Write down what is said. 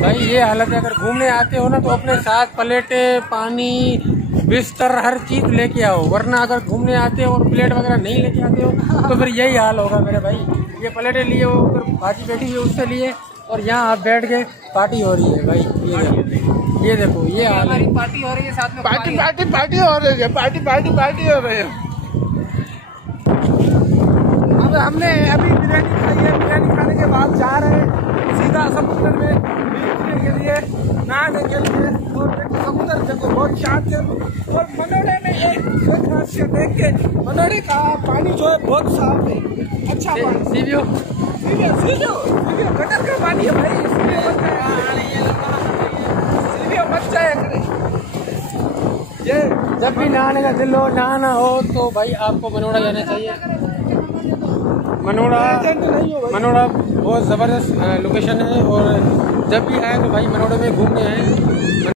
भाई ये हालत है, अगर घूमने आते हो ना तो अपने साथ प्लेटें, पानी, बिस्तर, हर चीज लेके आओ, वरना अगर घूमने आते हो और प्लेट वगैरह नहीं लेके आते हो तो फिर यही हाल होगा मेरे भाई। ये प्लेटें लिए हो, उधर भाजी बैठी हुई है उससे लिए, और यहाँ आप बैठ के पार्टी हो रही है भाई। ये देखो ये हाल है, पार्टी हो रही है साथ में, पार्टी हो रही है, पार्टी हो रही है। अब हमने अभी बिरयानी खाई है, बिरयानी खाने के बाद जा रहे हैं सीधा समुद्र में बीचने के लिए, नहाने के लिए। और देखो समुद्र देखो बहुत शांत है, और मनोड़े में एक खासियत देख के, मनोड़े का पानी जो है बहुत साफ है, अच्छा पानी। सीवियो गटर का पानी है भाई, सीवियो मत जाए करे। ये जब भी नहाने का दिल हो, नहाना हो तो भाई आपको मनोड़ा जाना चाहिए। मनोड़ा बहुत ज़बरदस्त लोकेशन है, और जब भी आए तो भाई मनोड़े में घूमने आए।